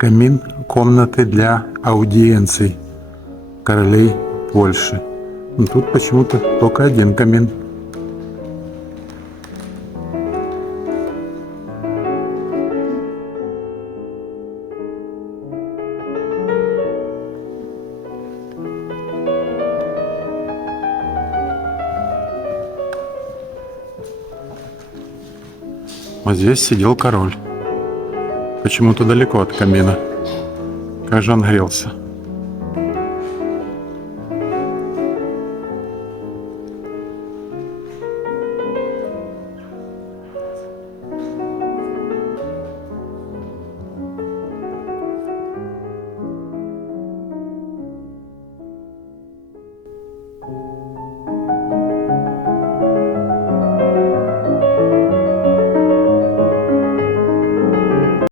Камин комнаты для аудиенций королей Польши. Но тут почему-то только один камин. Вот здесь сидел король. Почему-то далеко от камина. Как же он грелся.